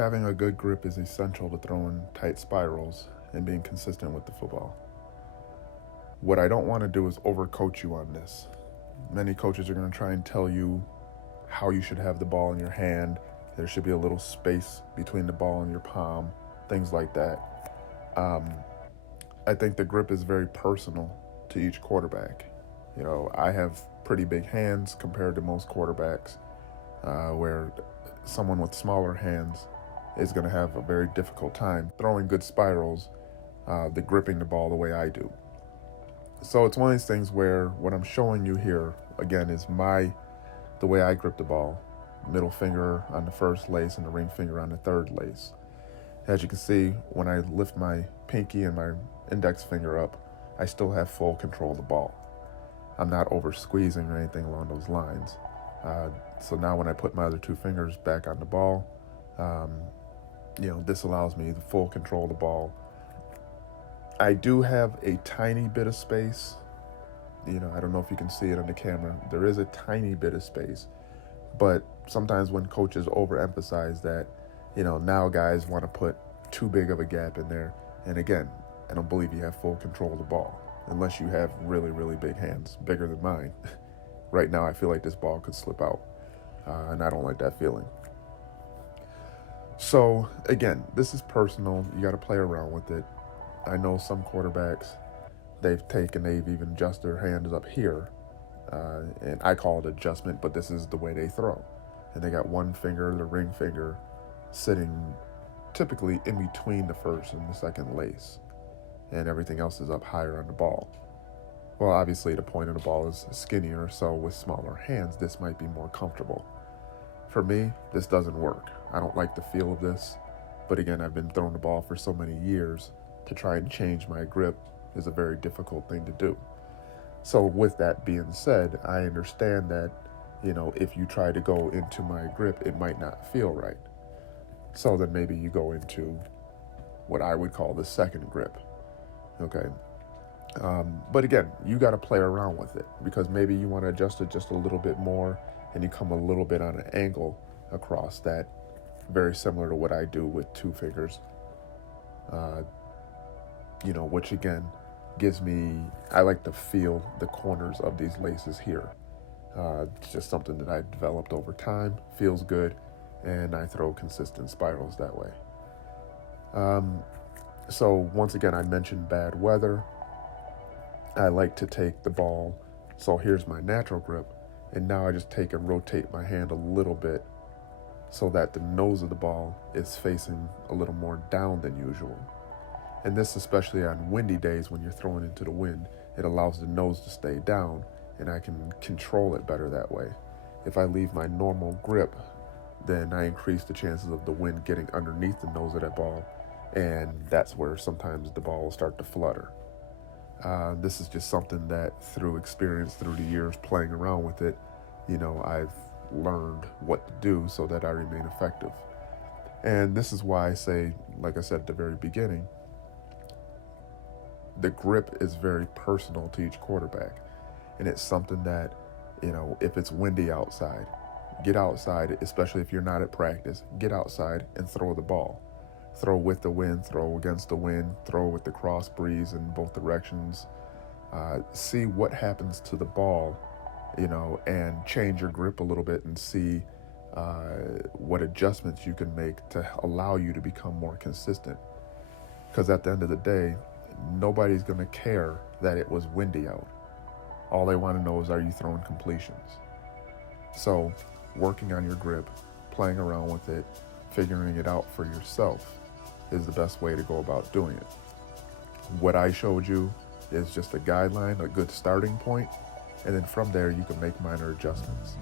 Having a good grip is essential to throwing tight spirals and being consistent with the football. What I don't want to do is overcoach you on this. Many coaches are going to try and tell you how you should have the ball in your hand. There should be a little space between the ball and your palm, things like that. I think the grip is very personal to each quarterback. You know, I have pretty big hands compared to most quarterbacks, where someone with smaller hands is going to have a very difficult time throwing good spirals, the gripping the ball the way I do. So it's one of these things where what I'm showing you here, again, is the way I grip the ball. Middle finger on the first lace and the ring finger on the third lace. As you can see, when I lift my pinky and my index finger up, I still have full control of the ball. I'm not over squeezing or anything along those lines. So now when I put my other two fingers back on the ball, this allows me the full control of the ball. I do have a tiny bit of space. I don't know if you can see it on the camera. There is a tiny bit of space. But sometimes when coaches overemphasize that, now guys want to put too big of a gap in there. And again, I don't believe you have full control of the ball unless you have really, really big hands, bigger than mine. Right now, I feel like this ball could slip out, and I don't like that feeling. So again, this is personal. You got to play around with it. I know some quarterbacks, they've even adjusted their hands up here, and I call it adjustment, but this is the way they throw. And they got one finger, the ring finger, sitting typically in between the first and the second lace, and everything else is up higher on the ball. Well, obviously the point of the ball is skinnier, so with smaller hands, this might be more comfortable. For me, this doesn't work. I don't like the feel of this, but again, I've been throwing the ball for so many years. To try and change my grip is a very difficult thing to do. So with that being said, I understand that, if you try to go into my grip, it might not feel right. So then maybe you go into what I would call the second grip, okay? But again, you got to play around with it because maybe you want to adjust it just a little bit more and you come a little bit on an angle across that, very similar to what I do with two fingers. Which again gives me, I like to feel the corners of these laces here. It's just something that I developed over time, feels good, and I throw consistent spirals that way. So once again, I mentioned bad weather. I like to take the ball, so here's my natural grip, and now I just take and rotate my hand a little bit so that the nose of the ball is facing a little more down than usual. And this, especially on windy days when you're throwing into the wind, it allows the nose to stay down and I can control it better that way. If I leave my normal grip, then I increase the chances of the wind getting underneath the nose of that ball, and that's where sometimes the ball will start to flutter. This is just something that through experience, through the years playing around with it, I've learned what to do so that I remain effective. And this is why I say, like I said at the very beginning, the grip is very personal to each quarterback. And it's something that, if it's windy outside, get outside, especially if you're not at practice, get outside and throw the ball. Throw with the wind, throw against the wind, throw with the cross breeze in both directions. See what happens to the ball, and change your grip a little bit and see what adjustments you can make to allow you to become more consistent. Because at the end of the day, nobody's going to care that it was windy out. All they want to know is, are you throwing completions? So working on your grip, playing around with it, figuring it out for yourself is the best way to go about doing it. What I showed you is just a guideline, a good starting point, and then from there you can make minor adjustments.